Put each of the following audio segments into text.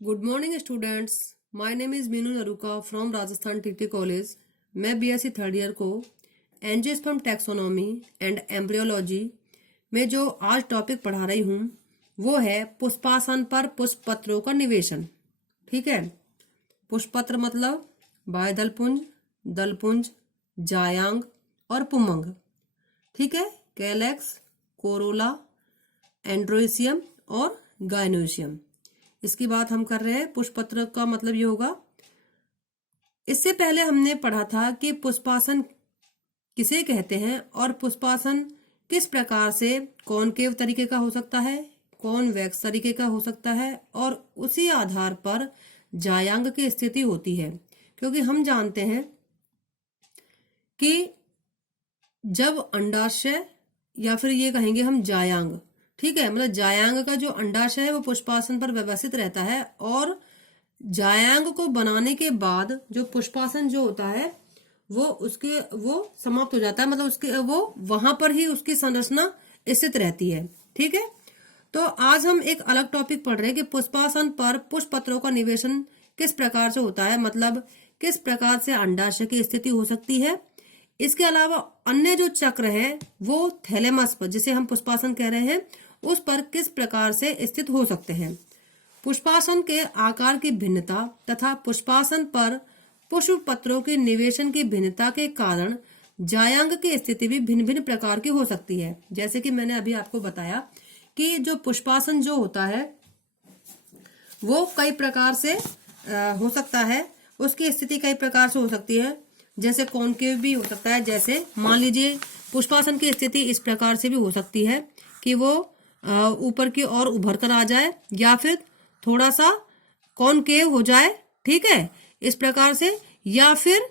Good morning students. My name is Meenu Naruka from Rajasthan TT college. मैं BSc third year को angiosperm taxonomy and embryology में जो आज topic पढ़ा रही हूँ वो है पुष्पासन पर पुष्पपत्रों का निवेशन। ठीक है, पुष्पपत्र मतलब बाह्यदलपुंज, दलपुंज, जायांग और पुमंग। ठीक है, कैलेक्स, कोरोला, एंड्रोइसियम और गायनोसियम। इसकी बात हम कर रहे हैं। पुष्पपत्र का मतलब ये होगा, इससे पहले हमने पढ़ा था कि पुष्पासन किसे कहते हैं और पुष्पासन किस प्रकार से कॉनकेव तरीके का हो सकता है, कॉन्वेक्स तरीके का हो सकता है और उसी आधार पर जायांग की स्थिति होती है। क्योंकि हम जानते हैं कि जब अंडाशय या फिर ये कहेंगे हम जायांग, ठीक है, मतलब जायांग का जो अंडाशय है वो पुष्पासन पर व्यवस्थित रहता है और जायांग को बनाने के बाद जो पुष्पासन जो होता है वो समाप्त हो जाता है, मतलब उसके वो वहां पर ही उसकी संरचना स्थित रहती है। ठीक है, तो आज हम एक अलग टॉपिक पढ़ रहे हैं कि पुष्पासन पर पुष्पपत्रों का निवेशन किस प्रकार से होता है, मतलब किस प्रकार से अंडाशय की स्थिति हो सकती है। इसके अलावा अन्य जो चक्र है वो थैलेमस पर, जिसे हम पुष्पासन कह रहे हैं, उस पर किस प्रकार से स्थित हो सकते हैं। पुष्पासन के आकार की भिन्नता तथा पुष्पासन पर पुष्प पत्रों के निवेशन की भिन्नता के कारण जायांग की स्थिति भी भिन्न भिन्न प्रकार की हो सकती है। जैसे कि मैंने अभी आपको बताया कि जो पुष्पासन जो होता है वो कई प्रकार से हो सकता है, उसकी स्थिति कई प्रकार से हो सकती है। जैसे कॉनकेव भी हो सकता है, जैसे मान लीजिए पुष्पासन की स्थिति इस प्रकार से भी हो सकती है कि वो ऊपर की ओर उभर कर आ जाए या फिर थोड़ा सा कॉनकेव हो जाए, ठीक है, इस प्रकार से, या फिर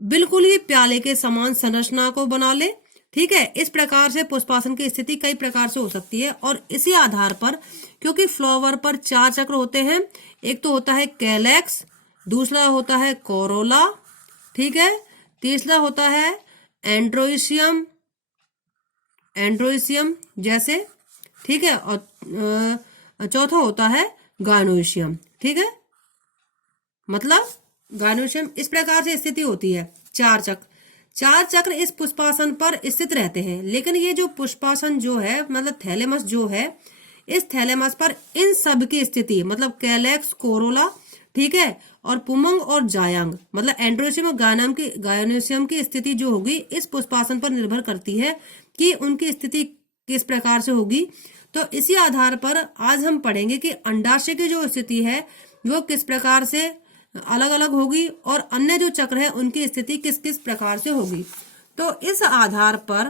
बिल्कुल ही प्याले के समान संरचना को बना ले। ठीक है, इस प्रकार से पुष्पासन की स्थिति कई प्रकार से हो सकती है और इसी आधार पर, क्योंकि फ्लावर पर 4 चक्र होते हैं, एक तो होता है कैलेक्स, दूसरा होता है कोरोला, ठीक है, तीसरा होता है एंड्रोइसियम जैसे, ठीक है, और चौथा होता है गायनोसियम। ठीक है, मतलब गायनोसियम इस प्रकार से स्थिति होती है। 4 चक्र इस पुष्पासन पर स्थित रहते हैं, लेकिन ये जो पुष्पासन जो है, मतलब थैलेमस जो है, इस थैलेमस पर इन सब की स्थिति, मतलब कैलेक्स, कोरोला, ठीक है, और पुमंग और जायांग, मतलब एंड्रोसियम और गायनोसियम की स्थिति जो होगी इस पुष्पासन पर निर्भर करती है कि उनकी स्थिति किस प्रकार से होगी। तो इसी आधार पर आज हम पढ़ेंगे कि अंडाशय की जो स्थिति है वो किस प्रकार से अलग अलग होगी और अन्य जो चक्र है उनकी स्थिति किस किस प्रकार से होगी। तो इस आधार पर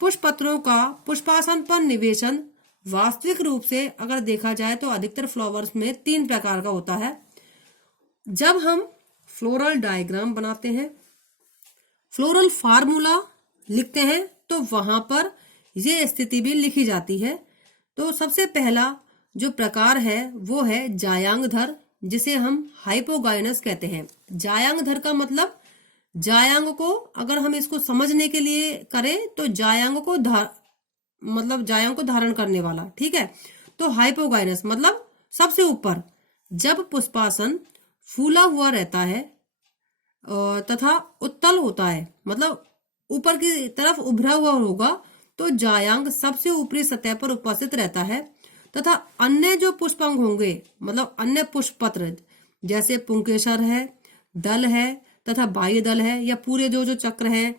पुष्पपत्रों का पुष्पासन पर निवेशन वास्तविक रूप से अगर देखा जाए तो अधिकतर फ्लावर्स में 3 प्रकार का होता है। जब हम फ्लोरल डायग्राम बनाते हैं, फ्लोरल फार्मूला लिखते हैं, तो वहां पर ये स्थिति भी लिखी जाती है। तो सबसे पहला जो प्रकार है वो है जायांगधर, जिसे हम हाइपोगाइनस कहते हैं। जायांगधर का मतलब, जायांग को अगर हम इसको समझने के लिए करें तो जायांग को धारण करने वाला, ठीक है। तो हाइपोगाइनस मतलब सबसे ऊपर। जब पुष्पासन फूला हुआ रहता है तथा उत्तल होता है, मतलब ऊपर की तरफ उभरा हुआ होगा, तो जायांग सबसे ऊपरी सतह पर उपस्थित रहता है तथा अन्य जो पुष्पांग होंगे, मतलब अन्य पुष्पपत्र जैसे पुंकेसर है, दल है तथा बाह्य दल है, या पूरे जो जो चक्र है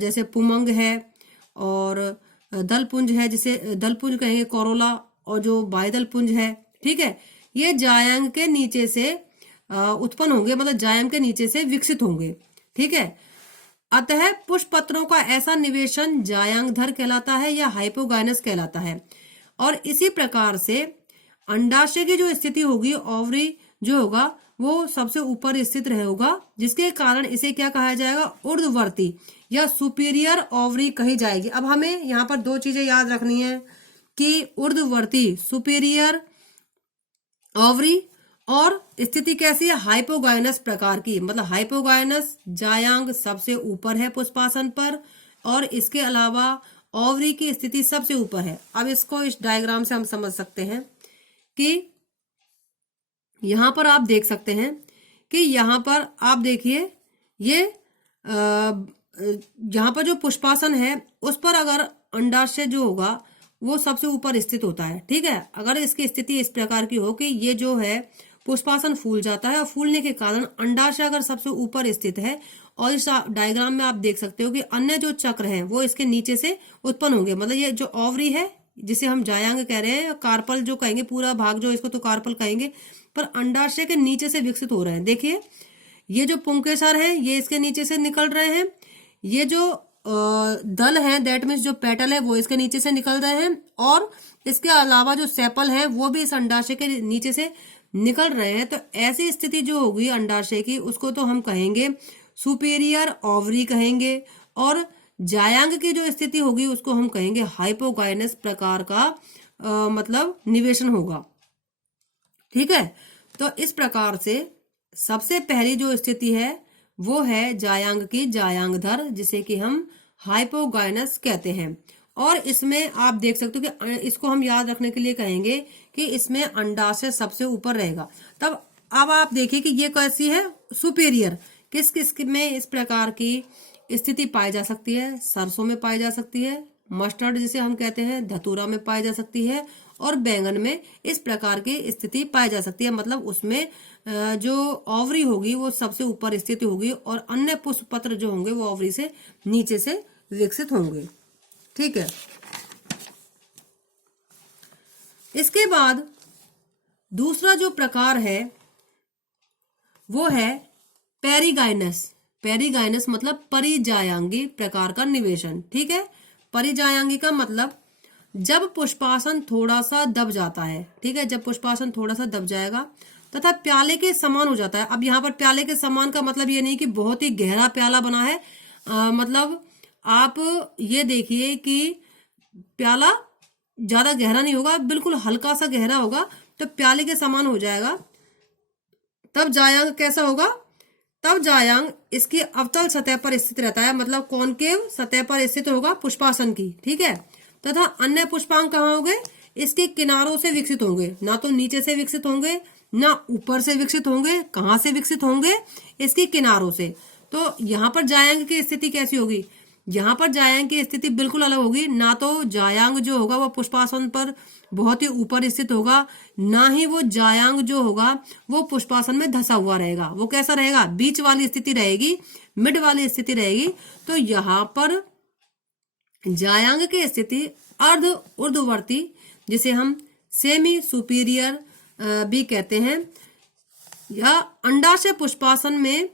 जैसे पुमंग है और दलपुंज है, जिसे दलपुंज कहेंगे, कोरोला, और जो बाह्य दलपुंज है, ठीक है, ये जायांग के नीचे से उत्पन्न होंगे, मतलब जायांग के नीचे से विकसित होंगे। ठीक है, अतः पुष्पपत्रों का ऐसा निवेशन जायांगधर कहलाता है या हाइपोगाइनस कहलाता है। और इसी प्रकार से अंडाशय की जो स्थिति होगी, ओवरी जो होगा वो सबसे ऊपर स्थित रहेगा, जिसके कारण इसे क्या कहा जाएगा, ऊर्ध्ववर्ती या सुपीरियर ओवरी कही जाएगी। अब हमें यहाँ पर 2 चीजें याद रखनी है कि ऊर्ध्ववर्ती सुपीरियर ओवरी और स्थिति कैसी है, हाइपोगाइनस प्रकार की, मतलब हाइपोगाइनस जायांग सबसे ऊपर है पुष्पासन पर और इसके अलावा ओवरी की स्थिति सबसे ऊपर है। अब इसको इस डायग्राम से हम समझ सकते हैं कि यहाँ पर आप देख सकते हैं कि यहाँ पर आप देखिए ये यहाँ पर जो पुष्पासन है उस पर अगर अंडाशय जो होगा वो सबसे ऊपर स्थित होता है। ठीक है, अगर इसकी स्थिति इस प्रकार की हो कि ये जो है पुष्पासन फूल जाता है और फूलने के कारण अंडाशय अगर सबसे ऊपर स्थित है, और इस डायग्राम में आप देख सकते हो कि अन्य जो चक्र हैं वो इसके नीचे से उत्पन्न होंगे। मतलब ये जो ओवरी है जिसे हम जायांग कह रहे हैं, कार्पल जो कहेंगे, पूरा भाग जो इसको तो कार्पल कहेंगे, पर अंडाशय के नीचे से विकसित हो रहे हैं। देखिए ये जो पुंकेसर है ये इसके नीचे से निकल रहे हैं, ये जो दल है दैट मीन्स जो पेटल है वो इसके नीचे से निकल रहे हैं, और इसके अलावा जो सेपल है वो भी इस अंडाशय के नीचे से निकल रहे हैं। तो ऐसी स्थिति जो होगी अंडाशय की उसको तो हम कहेंगे सुपीरियर ओवरी कहेंगे, और जायांग की जो स्थिति होगी उसको हम कहेंगे हाइपोगाइनस प्रकार का मतलब निवेशन होगा। ठीक है, तो इस प्रकार से सबसे पहली जो स्थिति है वो है जायांग की जायांगधर, जिसे कि हम हाइपोगाइनस कहते हैं। और इसमें आप देख सकते हो कि इसको हम याद रखने के लिए कहेंगे कि इसमें अंडाशय सबसे ऊपर रहेगा। तब अब आप देखिए कि ये कैसी है, सुपीरियर। किस किस में इस प्रकार की स्थिति पाई जा सकती है? सरसों में पाई जा सकती है, मस्टर्ड जिसे हम कहते हैं धतूरा में पाई जा सकती है, और बैंगन में इस प्रकार की स्थिति पाई जा सकती है। मतलब उसमें जो ओवरी होगी वो सबसे ऊपर स्थित होगी और अन्य पुष्प पत्र जो होंगे वो ओवरी से नीचे से विकसित होंगे। ठीक है, इसके बाद दूसरा जो प्रकार है वो है पेरिगाइनस। पेरिगाइनस मतलब परिजायांगी प्रकार का निवेशन। ठीक है, परिजायांगी का मतलब जब पुष्पासन थोड़ा सा दब जाता है। ठीक है, जब पुष्पासन थोड़ा सा दब जाएगा तथा प्याले के समान हो जाता है। अब यहाँ पर प्याले के समान का मतलब ये नहीं कि बहुत ही गहरा प्याला बना है, मतलब आप ये देखिए कि प्याला ज्यादा गहरा नहीं होगा, बिल्कुल हल्का सा गहरा होगा, तो प्याले के समान हो जाएगा। तब जायांग कैसा होगा? तब जायांग इसकी अवतल सतह पर स्थित रहता है, मतलब कॉनकेव सतह पर स्थित होगा पुष्पासन की। ठीक है, तथा अन्य पुष्पांग कहाँ होंगे? इसके किनारों से विकसित होंगे, ना तो नीचे से विकसित होंगे ना ऊपर से विकसित होंगे। कहाँ से विकसित होंगे? इसके किनारों से। तो यहाँ पर जायांग की स्थिति कैसी होगी? यहाँ पर जायांग की स्थिति बिल्कुल अलग होगी। ना तो जायांग जो होगा वो पुष्पासन पर बहुत ही ऊपर स्थित होगा, ना ही वो जायांग जो होगा वो पुष्पासन में धसा हुआ रहेगा। वो कैसा रहेगा? बीच वाली स्थिति रहेगी, मिड वाली स्थिति रहेगी। तो यहाँ पर जायांग की स्थिति अर्ध ऊर्ध्ववर्ती, जिसे हम सेमी सुपीरियर भी कहते हैं, या अंडाशय पुष्पासन में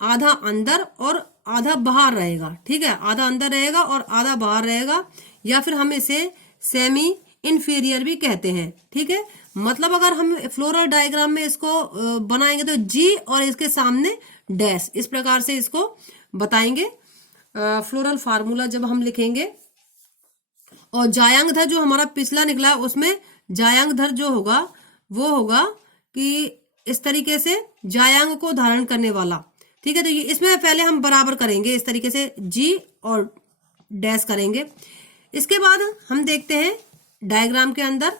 आधा अंदर और आधा बाहर रहेगा। ठीक है, आधा अंदर रहेगा और आधा बाहर रहेगा, या फिर हम इसे सेमी इंफीरियर भी कहते हैं। ठीक है, मतलब अगर हम फ्लोरल डायग्राम में इसको बनाएंगे तो जी और इसके सामने डैश, इस प्रकार से इसको बताएंगे फ्लोरल फार्मूला जब हम लिखेंगे। और जायांगधर जो हमारा पिछला निकला उसमें जायांगधर जो होगा वो होगा कि इस तरीके से जायांग को धारण करने वाला। ठीक है, तो ये इसमें पहले हम बराबर करेंगे, इस तरीके से जी और डैश करेंगे। इसके बाद हम देखते हैं डायग्राम के अंदर।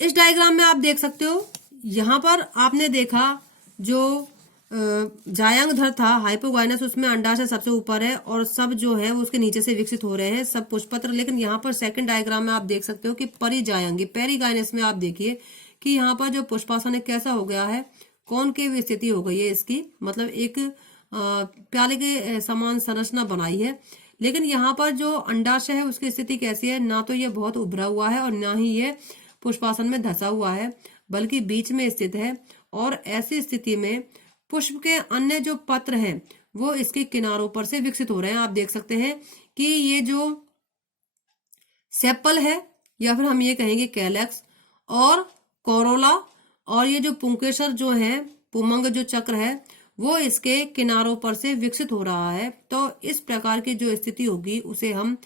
इस डायग्राम में आप देख सकते हो, यहां पर आपने देखा जो जायांगधर था हाइपोगाइनस, उसमें अंडाशय सबसे ऊपर है और सब जो है वो उसके नीचे से विकसित हो रहे हैं सब पुष्पपत्र। लेकिन यहाँ पर सेकंड डायग्राम में आप देख सकते हो कि परिजायांगी पेरिगाइनस में आप देखिए कि यहाँ पर जो पुष्पासन है कैसा हो गया है, कॉनकेव स्थिति हो गई है इसकी, मतलब एक प्याले के समान संरचना बनाई है। लेकिन यहाँ पर जो अंडाशय है उसकी स्थिति कैसी है? ना तो ये बहुत उभरा हुआ है और ना ही ये पुष्पासन में धसा हुआ है, बल्कि बीच में स्थित है। और ऐसी स्थिति में पुष्प के अन्य जो पत्र हैं वो इसके किनारों पर से विकसित हो रहे हैं। आप देख सकते हैं कि ये जो सेपल है, या फिर हम ये कहेंगे कैलेक्स और कोरोला, और ये जो पुंकेसर जो है, पुमंग जो चक्र है, वो इसके किनारों पर से विकसित हो रहा है। तो इस प्रकार की जो स्थिति होगी उसे हम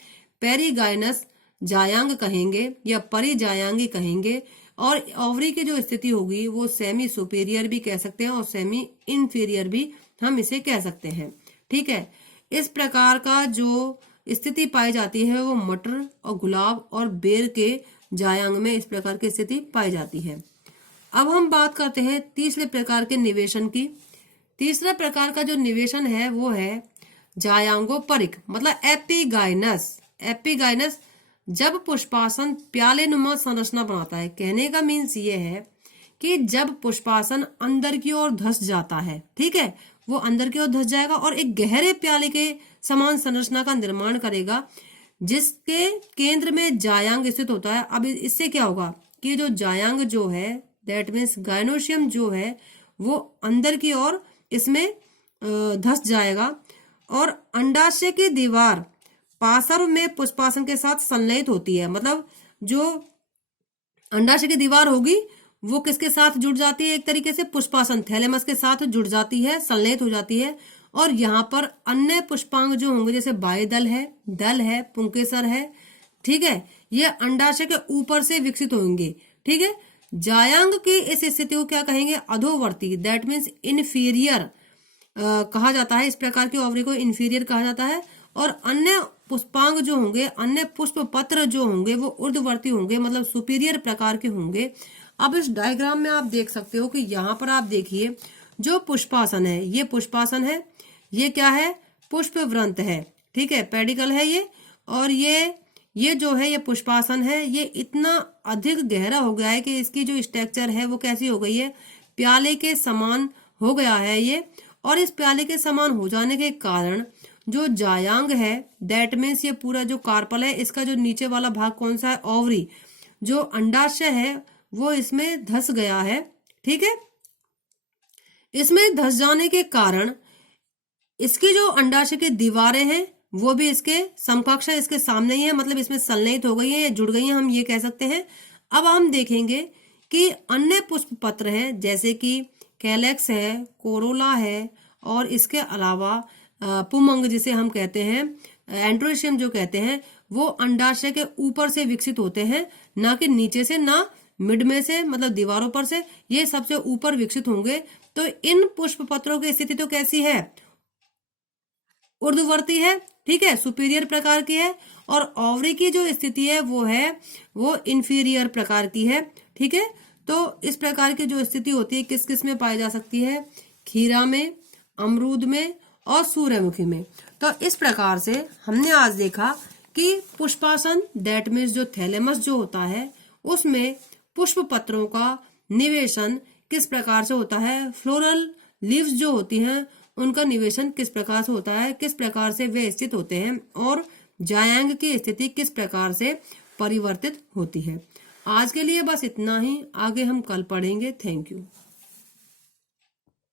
पेरिगाइनस जायांग कहेंगे या परिजायांगी कहेंगे। और ओवरी की जो स्थिति होगी वो सेमी सुपीरियर भी कह सकते हैं और सेमी इंफीरियर भी हम इसे कह सकते हैं। ठीक है, इस प्रकार का जो स्थिति पाई जाती है वो मटर और गुलाब और बेर के जायांग में इस प्रकार की स्थिति पाई जाती है। अब हम बात करते हैं तीसरे प्रकार के निवेशन की। तीसरा प्रकार का जो निवेशन है वो है जायांगोपरिक, मतलब एपिगाइनस। एपिगाइनस जब पुष्पासन प्याले नुमा संरचना बनाता है। कहने का मीन्स ये है कि जब पुष्पासन अंदर की ओर धंस जाता है, ठीक है, वो अंदर की ओर धंस जाएगा और एक गहरे प्याले के समान संरचना का निर्माण करेगा, जिसके केंद्र में जायांग स्थित होता है। अब इससे क्या होगा कि जो जायांग जो है, दैट मीन्स गायनोशियम जो है, वो अंदर की ओर इसमें धंस जाएगा और अंडाशय की दीवार पार्श्व में पुष्पासन के साथ संलयित होती है। मतलब जो अंडाशय की दीवार होगी वो किसके साथ जुड़ जाती है, एक तरीके से पुष्पासन थैलेमस के साथ जुड़ जाती है, संलयित हो जाती है। और यहाँ पर अन्य पुष्पांग जो होंगे, जैसे बाह्यदल है, दल है, पुंकेसर है, ठीक है, ये अंडाशय के ऊपर से विकसित होंगे, ठीक है। जायांग की इस स्थिति को क्या कहेंगे, अधोवर्ती, दैट मीन्स इन्फीरियर कहा जाता है। इस प्रकार की ओवरी को इन्फीरियर कहा जाता है। और अन्य पुष्पांग जो होंगे, अन्य पुष्प पत्र जो होंगे, वो ऊर्ध्ववर्ती होंगे, मतलब सुपीरियर प्रकार के होंगे। अब इस डायग्राम में आप देख सकते हो कि यहाँ पर आप देखिए जो पुष्पासन है, ये पुष्पासन है, ये क्या है, पुष्प व्रंत है, ठीक है, पेडिकल है ये। और ये जो है ये पुष्पासन है, ये इतना अधिक गहरा हो गया है कि इसकी जो स्ट्रक्चर है वो कैसी हो गई है, प्याले के समान हो गया है ये। और इस प्याले के समान हो जाने के कारण जो जायांग है, दैट मीन्स ये पूरा जो कार्पल है, इसका जो नीचे वाला भाग कौन सा है, ओवरी, जो अंडाशय है वो इसमें धंस गया है, ठीक है। इसमें धंस जाने के कारण इसकी जो अंडाशय की दीवारें हैं वो भी इसके समकक्ष है, इसके सामने ही है, मतलब इसमें संलयित हो गई है या जुड़ गई है, हम ये कह सकते हैं। अब हम देखेंगे कि अन्य पुष्प पत्र हैं, जैसे कि कैलेक्स है, कोरोला है, और इसके अलावा पुमंग जिसे हम कहते हैं, एंड्रोशियम जो कहते हैं, वो अंडाशय के ऊपर से विकसित होते हैं, ना कि नीचे से, ना मिड में से, मतलब दीवारों पर से, ये सबसे ऊपर विकसित होंगे। तो इन पुष्प पत्रों की स्थिति तो कैसी है, ऊर्ध्ववर्ती है, ठीक है, सुपीरियर प्रकार की है। और ओवरी की जो स्थिति है वो इंफीरियर प्रकार की है, ठीक है। तो इस प्रकार की जो स्थिति होती है किस किस में पाई जा सकती है, खीरा में, अमरूद में और सूर्यमुखी में। तो इस प्रकार से हमने आज देखा कि पुष्पासन, दैट मीन्स जो थैलेमस जो होता है, उसमें पुष्प पत्रों का निवेशन किस प्रकार से होता है, फ्लोरल लीव्स जो होती हैं उनका निवेशन किस प्रकार से होता है, किस प्रकार से वे स्थित होते हैं, और जायांग की स्थिति किस प्रकार से परिवर्तित होती है। आज के लिए बस इतना ही, आगे हम कल पढ़ेंगे। Thank you.